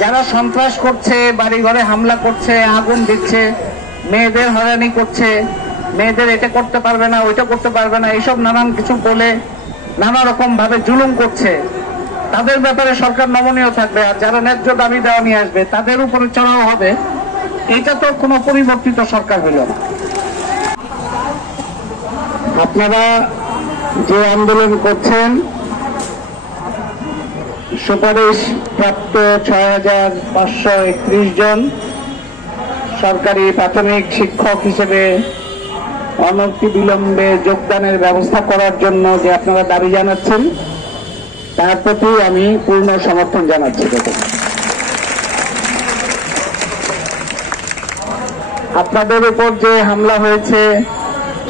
যারা সন্ত্রাস করছে, বাড়ি ঘরে হামলা করছে, আগুন দিচ্ছে, মেয়েদের হয়রানি করছে, মেয়েদের এটা করতে পারবে না, ওইটা করতে পারবে না, এইসব নানান কিছু বলে নানা রকম ভাবে জুলুম করছে, তাদের ব্যাপারে সরকার নমনীয় থাকবে। আর যারা ন্যায্য দাবি দেওয়া নিয়ে আসবে তাদের উপরে চড়াও হবে। এটা তো কোনো পরিবর্তিত সরকার হইল না। আপনারা যে আন্দোলন করছেন, সুপারিশ প্রাপ্ত ৬,৫৩১ জন সরকারি প্রাথমিক শিক্ষক হিসেবে অনতিবিলম্বে যোগদানের ব্যবস্থা করার জন্য যে আপনারা দাবি জানাচ্ছেন, তার প্রতি আমি পূর্ণ সমর্থন জানাচ্ছি। আপনাদের উপর যে হামলা হয়েছে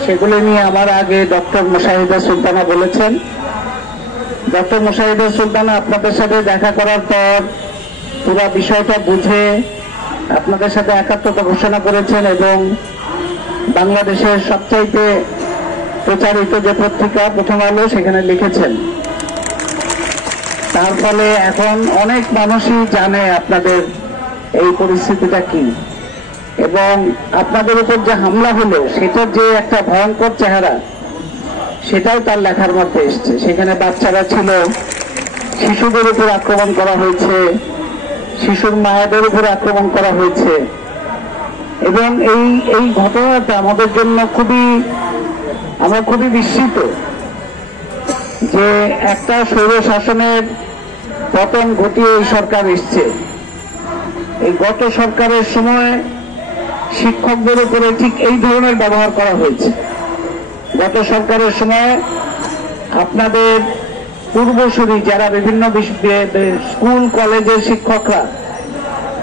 সেগুলো নিয়ে আমার আগে ডক্টর মুশাহিদা সুলতানা বলেছেন। ডক্টর মুশাহিদা সুলতানা আপনাদের সাথে দেখা করার পর পুরো বিষয়টা বুঝে আপনাদের সাথে একাত্মতা ঘোষণা করেছেন এবং বাংলাদেশের সবচাইতে প্রচারিত যে পত্রিকা প্রথম আলো সেখানে লিখেছেন। তার ফলে এখন অনেক মানুষই জানে আপনাদের এই পরিস্থিতিটা কি, এবং আপনাদের উপর যে হামলা হলো সেটার যে একটা ভয়ঙ্কর চেহারা সেটাও তার লেখার মধ্যে এসছে। সেখানে বাচ্চারা ছিল, শিশুদের উপর আক্রমণ করা হয়েছে, শিশুর মায়েদের উপর আক্রমণ করা হয়েছে, এবং এই ঘটনাটা আমাদের জন্য আমরা খুবই বিস্মিত যে একটা স্বৈর শাসনের পতন ঘটিয়ে এই সরকার এসছে। এই গত সরকারের সময় শিক্ষকদের উপরে ঠিক এই ধরনের ব্যবহার করা হয়েছে। গত সরকারের সময় আপনাদের পূর্বসূরি যারা বিভিন্ন স্কুল কলেজের শিক্ষকরা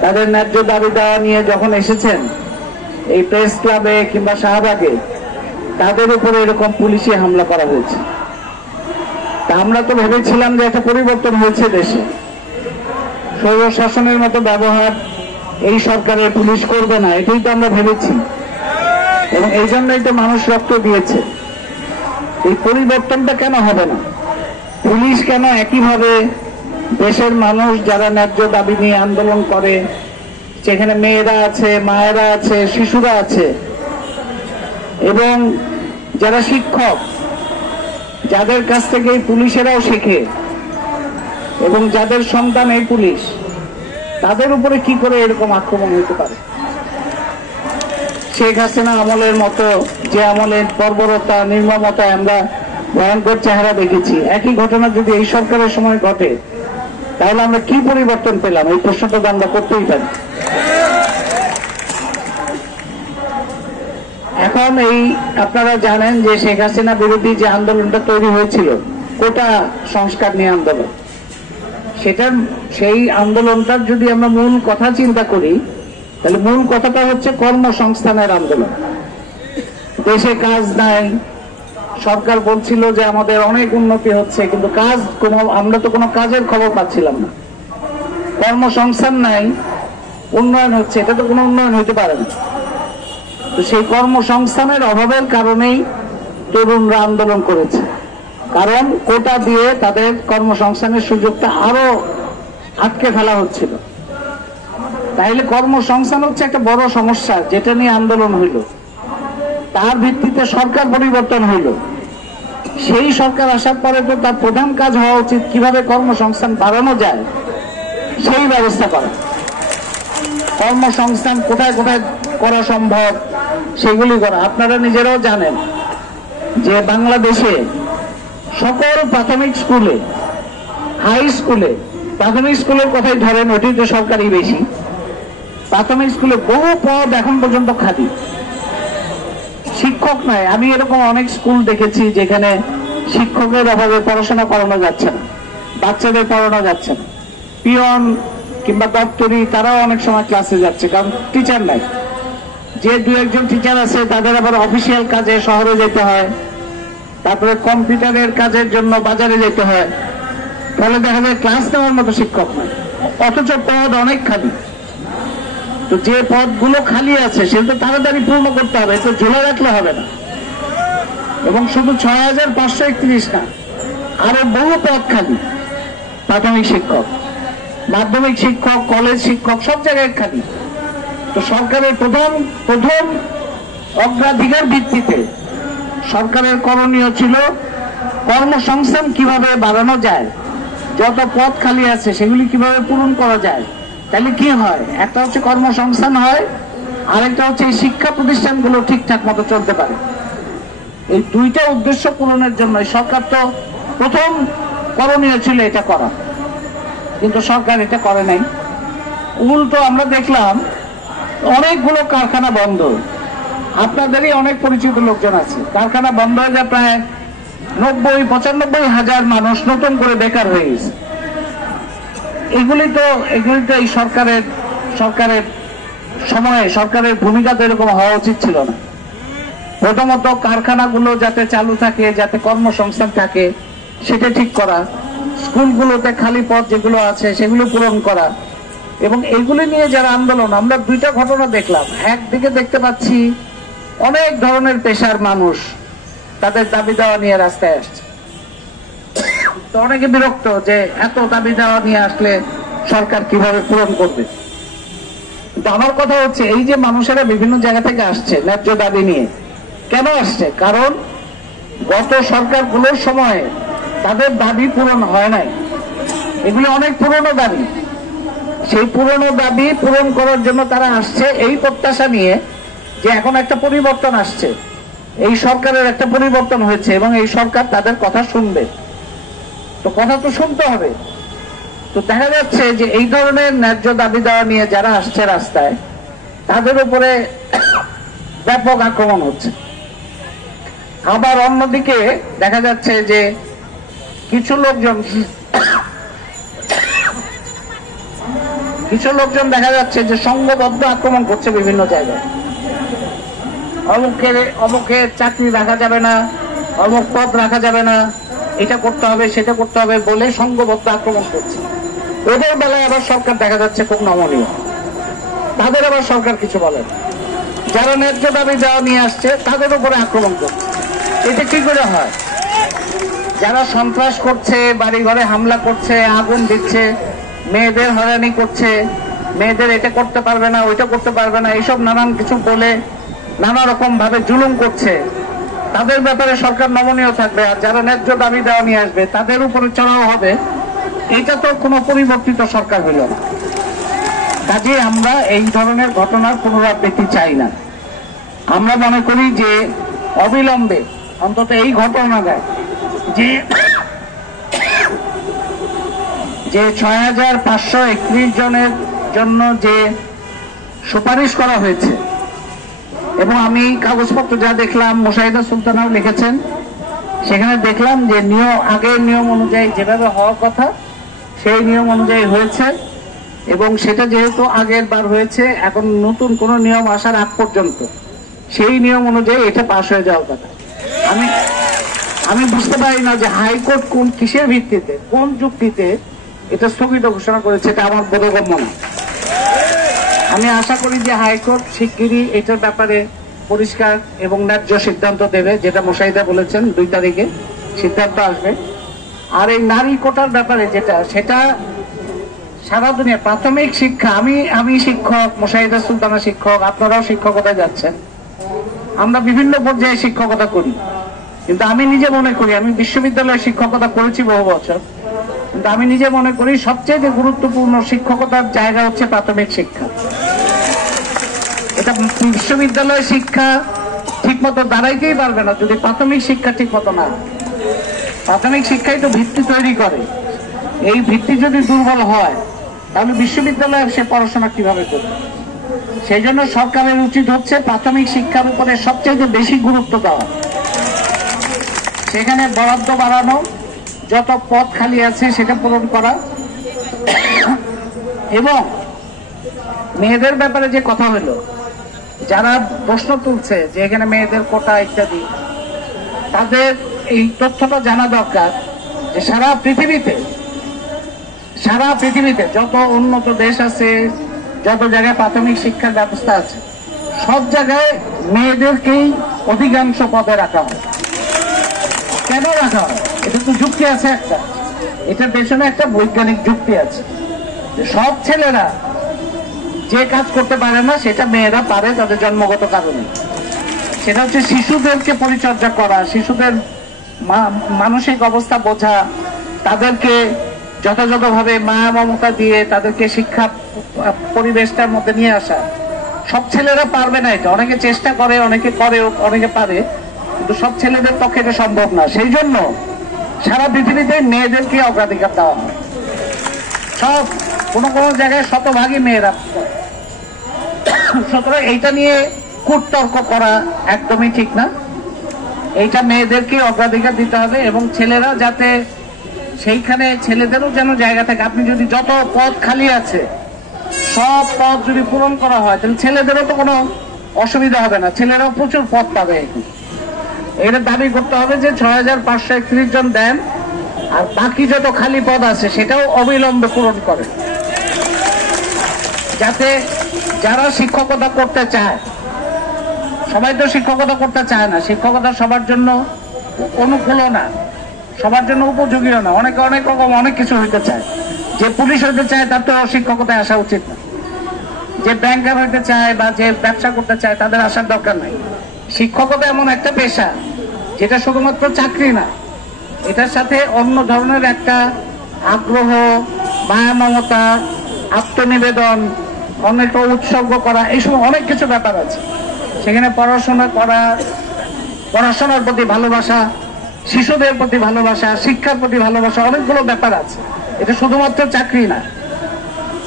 তাদের ন্যায্য দাবি দেওয়া নিয়ে যখন এসেছেন এই প্রেস ক্লাবে কিংবা শাহবাগে, তাদের উপরে এরকম পুলিশি হামলা করা হয়েছে। তা আমরা তো ভেবেছিলাম যে একটা পরিবর্তন হয়েছে দেশে, স্বৈর শাসনের মতো ব্যবহার এই সরকারের পুলিশ করবে না, এটাই তো আমরা ভেবেছি, এবং এই জন্যই তো মানুষ রক্ত দিয়েছে। এই পরিবর্তনটা কেন হবে না? পুলিশ কেন একইভাবে দেশের মানুষ যারা ন্যায্য দাবি নিয়ে আন্দোলন করে, সেখানে মেয়েরা আছে, মায়েরা আছে, শিশুরা আছে, এবং যারা শিক্ষক যাদের কাছ থেকে এই পুলিশেরাও শেখে এবং যাদের সন্তান এই পুলিশ, তাদের উপরে কি করে এরকম আক্রমণ হতে পারে? শেখ হাসিনা আমলের মতো যে আমলের বর্বরতা, নির্মমতা আমরা ভয়ঙ্কর চেহারা দেখেছি, একই ঘটনা যদি এই সরকারের সময় ঘটে তাহলে আমরা কি পরিবর্তন পেলাম? এই প্রশ্নটা তো আমরা করতেই পারি। এখন আপনারা জানেন যে শেখ হাসিনা বিরোধী যে আন্দোলনটা তৈরি হয়েছিল, কোটা সংস্কার নিয়ে আন্দোলন, সেই আন্দোলনটার যদি আমরা মূল কথা চিন্তা করি তাহলে মূল কথাটা হচ্ছে কর্মসংস্থানের আন্দোলন। দেশে কাজ নাই, সরকার বলছিল যে আমাদের অনেক উন্নতি হচ্ছে, কিন্তু আমরা তো কোনো কাজের খবর পাচ্ছিলাম না। কর্মসংস্থান নাই, উন্নয়ন হচ্ছে, এটা তো কোনো উন্নয়ন হইতে পারে না। তো সেই কর্মসংস্থানের অভাবের কারণেই তরুণরা আন্দোলন করেছে, কারণ কোটা দিয়ে তাদের কর্মসংস্থানের সুযোগটা আরো আটকে ফেলা হচ্ছিল। তাইলে কর্মসংস্থান হচ্ছে একটা বড় সমস্যা, যেটা নিয়ে আন্দোলন হইল, তার ভিত্তিতে সরকার পরিবর্তন হইল। সেই সরকার আসার পরে তো তার প্রধান কাজ হওয়া উচিত কিভাবে কর্মসংস্থান বাড়ানো যায় সেই ব্যবস্থা করা। কর্মসংস্থান কোথায় কোথায় করা সম্ভব সেগুলি করা। আপনারা নিজেরাও জানেন যে বাংলাদেশে সকল প্রাথমিক স্কুলে, হাই স্কুলে, প্রাথমিক স্কুলের কথাই ধরেন, ওটি তো সরকারি বেশি, প্রাথমিক স্কুলে বহু পদ এখন পর্যন্ত খালি, শিক্ষক নাই। আমি এরকম অনেক স্কুল দেখেছি যেখানে শিক্ষকের অভাবে পড়াশোনা করানো যাচ্ছে না, বাচ্চাদের পড়ানো যাচ্ছে না। পিয়ন কিংবা দপ্তরি তারাও অনেক সময় ক্লাসে যাচ্ছে, কারণ টিচার নাই। যে দু একজন টিচার আছে তাদের আবার অফিসিয়াল কাজে শহরে যেতে হয়, তারপরে কম্পিউটারের কাজের জন্য বাজারে যেতে হয়, ফলে দেখা যায় ক্লাস নেওয়ার মতো শিক্ষক নাই, অথচ পদ অনেক খালি। তো যে পদগুলো খালি আছে সেটা তো তাড়াতাড়ি পূর্ণ করতে হবে, তো ঝুলে রাখলে হবে না। এবং শুধু ৬,৫৩১ না, আরো বহু পদ খালি প্রাথমিক শিক্ষক। মাধ্যমিক শিক্ষক, কলেজ শিক্ষক সব জায়গায় খালি। তো সরকারের প্রথম অগ্রাধিকার ভিত্তিতে সরকারের করণীয় ছিল কর্মসংস্থান কিভাবে বাড়ানো যায়, যত পদ খালি আছে সেগুলি কিভাবে পূরণ করা যায়। তাহলে কি হয়, একটা হচ্ছে কর্মসংস্থান হয়, আরেকটা হচ্ছে এই শিক্ষা প্রতিষ্ঠানগুলো ঠিকঠাক মতো চলতে পারে। এই দুইটা উদ্দেশ্য পূরণের জন্য সরকার তো প্রথম করণীয় ছিল এটা করা, কিন্তু সরকার এটা করে নাই। উল্টো আমরা দেখলাম অনেকগুলো কারখানা বন্ধ। আপনাদেরই অনেক পরিচিত লোকজন আছে, কারখানা বন্ধ হয়ে যায়, প্রায় ৯০-৯৫ হাজার মানুষ নতুন করে বেকার হয়ে গেছে। এগুলি তো এই সরকারের সময়ে সরকারের ভূমিকা তো এরকম হওয়া উচিত ছিল না। প্রথমত কারখানাগুলো যাতে চালু থাকে, যাতে কর্মসংস্থান থাকে সেটা ঠিক করা, স্কুলগুলোতে খালি পদ যেগুলো আছে সেগুলো পূরণ করা, এবং এগুলি নিয়ে যারা আন্দোলন, আমরা দুইটা ঘটনা দেখলাম। একদিকে দেখতে পাচ্ছি অনেক ধরনের পেশার মানুষ তাদের দাবি দেওয়া নিয়ে রাস্তায় আসছে। তো অনেকে বিরক্ত যে এত দাবি দেওয়া নিয়ে আসলে সরকার কিভাবে পূরণ করবে। কিন্তু আমার কথা হচ্ছে এই যে মানুষেরা বিভিন্ন জায়গা থেকে আসছে ন্যায্য দাবি নিয়ে, কেন আসছে? কারণ গত সরকারগুলোর সময়ে তাদের দাবি পূরণ হয় নাই। এগুলো অনেক পুরনো দাবি, সেই পুরনো দাবি পূরণ করার জন্য তারা আসছে এই প্রত্যাশা নিয়ে যে এখন একটা পরিবর্তন আসছে, এই সরকারের একটা পরিবর্তন হয়েছে এবং এই সরকার তাদের কথা শুনবে। তো কথা তো শুনতে হবে। তো দেখা যাচ্ছে যে এই ধরনের ন্যায্য দাবি দেওয়া নিয়ে যারা আসছে রাস্তায়, তাদের উপরে ব্যাপক আক্রমণ হচ্ছে। আবার অন্যদিকে দেখা যাচ্ছে যে কিছু লোকজন দেখা যাচ্ছে যে সংঘবদ্ধ আক্রমণ করছে বিভিন্ন জায়গায়। অমুকের চাকরি রাখা যাবে না, অমুক পদ রাখা যাবে না, এটা করতে হবে সেটা করতে হবে বলে সংঘবদ্ধ আক্রমণ করছে। ওদের বেলায় আবার সরকার দেখা যাচ্ছে খুব নমনীয়, তাদের আবার সরকার কিছু বলে না। যারা ন্যায্য দাবি দেওয়া নিয়ে আসছে তাদের উপরে আক্রমণ করছে। এটা কি করে হয়? যারা সন্ত্রাস করছে, বাড়ি ঘরে হামলা করছে, আগুন দিচ্ছে, মেয়েদের হয়রানি করছে, মেয়েদের এটা করতে পারবে না ওইটা করতে পারবে না, এইসব নানান কিছু বলে নানা রকম ভাবে জুলুম করছে, তাদের ব্যাপারে সরকার নমনীয় থাকবে। আর যারা ন্যায্য দাবি দেওয়া নিয়ে আসবে তাদের উপরে চড়াও হবে। এটা তো কোনো পরিবর্তিত সরকার হইল না। কাজে আমরা এই ধরনের ঘটনার পুনরাবৃত্তি চাই না। আমরা মনে করি যে অবিলম্বে অন্তত এই ঘটনাটা যে ৬,৫৩১ জনের জন্য যে সুপারিশ করা হয়েছে, এবং আমি কাগজপত্র যা দেখলাম, মুশাহিদা সুলতানাও লিখেছেন, সেখানে দেখলাম যে আগের নিয়ম অনুযায়ী যেভাবে হওয়ার কথা সেই নিয়ম অনুযায়ী হয়েছে, এবং সেটা যেহেতু আগের বার হয়েছে, এখন নতুন কোন নিয়ম আসার আগ পর্যন্ত সেই নিয়ম অনুযায়ী এটা পাশ হয়ে যাওয়ার কথা। আমি বুঝতে পারি না যে হাইকোর্ট কিসের ভিত্তিতে, কোন যুক্তিতে এটা স্থগিত ঘোষণা করেছে, এটা আমার বোধগম্য না। আমি আশা করি যে হাইকোর্ট শিগগিরই এটার ব্যাপারে পরিষ্কার এবং ন্যায্য সিদ্ধান্ত দেবে, যেটা মুশাহিদা বলেছেন 2 তারিখে সিদ্ধান্ত আসবে। আর এই নারী কোটার ব্যাপারে সেটা সারা দুনিয়া প্রাথমিক শিক্ষা, আমি শিক্ষক, মুশাহিদা সুলতানা শিক্ষক, আপনারাও শিক্ষকতায় যাচ্ছেন, আমরা বিভিন্ন পর্যায়ে শিক্ষকতা করি, কিন্তু আমি নিজে মনে করি, আমি বিশ্ববিদ্যালয়ে শিক্ষকতা করেছি বহু বছর, কিন্তু আমি নিজে মনে করি সবচেয়ে গুরুত্বপূর্ণ শিক্ষকতার জায়গা হচ্ছে প্রাথমিক শিক্ষা। এটা বিশ্ববিদ্যালয় শিক্ষা ঠিক মতো দাঁড়াইতেই পারবে না যদি প্রাথমিক শিক্ষা ঠিক মতো না। প্রাথমিক শিক্ষাই তো ভিত্তি তৈরি করে, এই ভিত্তি যদি দুর্বল হয় তাহলে বিশ্ববিদ্যালয়ে সে পড়াশোনা কিভাবে করবে? সেই জন্য সরকারের উচিত হচ্ছে প্রাথমিক শিক্ষার উপরে সবচেয়ে বেশি গুরুত্ব দেওয়া, সেখানে বরাদ্দ বাড়ানো, যত পদ খালি আছে সেটা পূরণ করা, এবং মেয়েদের ব্যাপারে যে কথা হলো, যারা প্রশ্ন তুলছে যে এখানে মেয়েদের কোটা ইত্যাদি, তাদের এই তথ্যটা জানা দরকার যে সারা পৃথিবীতে যত উন্নত দেশ আছে, যত জায়গায় প্রাথমিক শিক্ষার ব্যবস্থা আছে, সব জায়গায় মেয়েদেরকেই অধিকাংশ পদে রাখা হয়। কেন রাখা হয়? এটা তো যুক্তি আছে একটা, এটার পেছনে একটা বৈজ্ঞানিক যুক্তি আছে। সব ছেলেরা যে কাজ করতে পারে না সেটা মেয়েরা পারে তাদের জন্মগত কারণে। সেটা হচ্ছে শিশুদেরকে পরিচর্যা করা, শিশুদের মানসিক অবস্থা বোঝা, তাদেরকে যথাযথভাবে মায়া মমতা দিয়ে তাদেরকে শিক্ষা পরিবেশটার মধ্যে নিয়ে আসা। সব ছেলেরা পারবে না এটা, অনেকে চেষ্টা করে, অনেকে করে, অনেকে পারে, কিন্তু সব ছেলেদের পক্ষে এটা সম্ভব না। সেই জন্য সারা পৃথিবীতে মেয়েদেরকে অগ্রাধিকার দেওয়া হয়। সব কোনো কোনো জায়গায় শতভাগই মেয়েরা। সুতরাং এইটা নিয়ে কুটতর্ক করা একদমই ঠিক না। এইটা মেয়েদেরকে অগ্রাধিকার দিতে হবে এবং ছেলেরা যাতে সেইখানে ছেলেদেরও যেন জায়গা থাকে। আপনি যদি যত পদ খালি আছে সব পদ যদি পূরণ করা হয় তাহলে ছেলেদেরও তো কোনো অসুবিধা হবে না, ছেলেরাও প্রচুর পদ পাবে। এটা দাবি করতে হবে যে 6531 জন দেন, আর বাকি যত খালি পদ আছে সেটাও অবিলম্বে পূরণ করে, যাতে যারা শিক্ষকতা করতে চায়, সবাই তো শিক্ষকতা করতে চায় না, শিক্ষকতা সবার জন্য অনুকূলও না, সবার জন্য উপযোগীও না। অনেকে অনেক রকম অনেক কিছু হইতে চায়। যে পুলিশ হইতে চায় তার তো শিক্ষকতায় আসা উচিত না, যে ব্যাংকার হইতে চায় বা যে ব্যবসা করতে চায় তাদের আসার দরকার নাই। শিক্ষকতা এমন একটা পেশা যেটা শুধুমাত্র চাকরি না, এটার সাথে অন্য ধরনের একটা আগ্রহ, মায়া মমতা, আত্মনিবেদন, অনেকটা উৎসর্গ করা, এইসব অনেক কিছু ব্যাপার আছে। সেখানে পড়াশোনা করা, পড়াশোনার প্রতি ভালোবাসা, শিশুদের প্রতি ভালোবাসা, শিক্ষার প্রতি ভালোবাসা, অনেকগুলো ব্যাপার আছে। এটা শুধুমাত্র চাকরি না।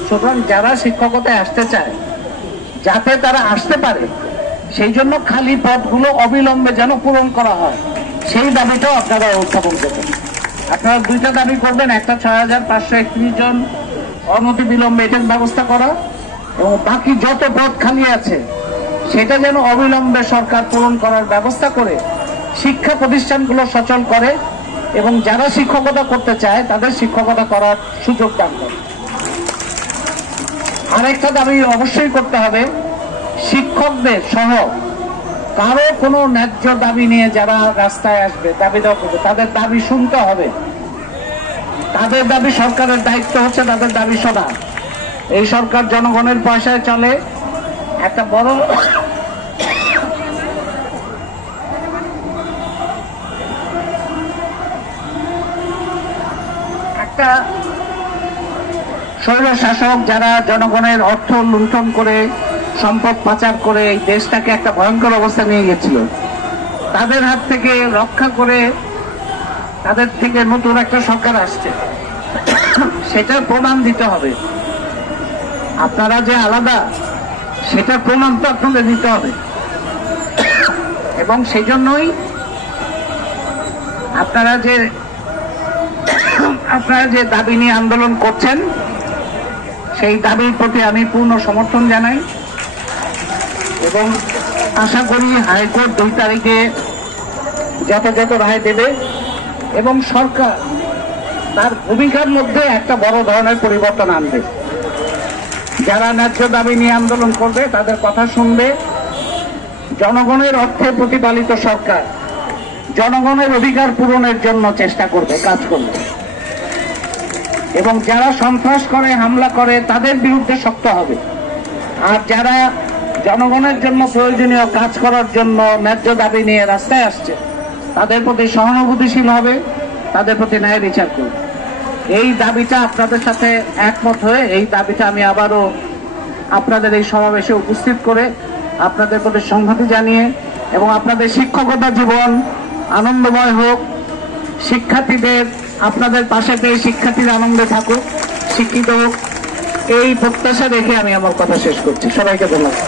সুতরাং যারা শিক্ষকতায় আসতে চায় যাতে তারা আসতে পারে, সেই জন্য খালি পদগুলো অবিলম্বে যেন পূরণ করা হয়, সেই দাবিটাও আপনারা উত্থাপন করবেন। আপনারা দুইটা দাবি করবেন, একটা 6531 জন অনতি বিলম্বে এটার ব্যবস্থা করা, এবং বাকি যত পদ খালি আছে সেটা যেন অবিলম্বে সরকার পূরণ করার ব্যবস্থা করে শিক্ষা প্রতিষ্ঠানগুলো সচল করে এবং যারা শিক্ষকতা করতে চায় তাদের শিক্ষকতা করার সুযোগ দান করে। আরেকটা দাবি অবশ্যই করতে হবে, শিক্ষকদের সহ কারো কোনো ন্যায্য দাবি নিয়ে যারা রাস্তায় আসবে, দাবি দেওয়া করবে, তাদের দাবি শুনতে হবে। তাদের দাবি, সরকারের দায়িত্ব হচ্ছে তাদের দাবি শোনা। এই সরকার জনগণের পয়সায় চলে। একটা বড় একটা স্বৈর শাসক যারা জনগণের অর্থ লুণ্ঠন করে, সম্পদ পাচার করে এই দেশটাকে একটা ভয়ঙ্কর অবস্থা নিয়ে গেছিল, তাদের হাত থেকে রক্ষা করে তাদের থেকে নতুন একটা সরকার আসছে, সেটার প্রমাণ দিতে হবে। আপনারা যে আলাদা সেটার প্রমাণ তো আপনাদের দিতে হবে, এবং সেই জন্যই আপনারা যে দাবি নিয়ে আন্দোলন করছেন সেই দাবির প্রতি আমি পূর্ণ সমর্থন জানাই এবং আশা করি হাইকোর্ট 2 তারিখে যথাযথ রায় দেবে এবং সরকার তার ভূমিকার মধ্যে একটা বড় ধরনের পরিবর্তন আনবে। যারা ন্যায্য দাবি নিয়ে আন্দোলন করবে তাদের কথা শুনবে। জনগণের অর্থে প্রতিপালিত সরকার জনগণের অধিকার পূরণের জন্য চেষ্টা করবে, কাজ করবে, এবং যারা সন্ত্রাস করে, হামলা করে তাদের বিরুদ্ধে শক্ত হবে। আর যারা জনগণের জন্য প্রয়োজনীয় কাজ করার জন্য ন্যায্য দাবি নিয়ে রাস্তায় আসছে তাদের প্রতি সহানুভূতিশীল হবে, তাদের প্রতি ন্যায় বিচার করবে। এই দাবিটা আপনাদের সাথে একমত হয়ে এই দাবিটা আমি আবারও আপনাদের এই সমাবেশে উপস্থিত করে আপনাদের প্রতি সংহতি জানিয়ে এবং আপনাদের শিক্ষকতা জীবন আনন্দময় হোক, শিক্ষার্থীদের আপনাদের পাশে পেয়ে শিক্ষার্থীরা আনন্দে থাকুক, শিক্ষিত হোক, এই প্রত্যাশা রেখে আমি আমার কথা শেষ করছি। সবাইকে ধন্যবাদ।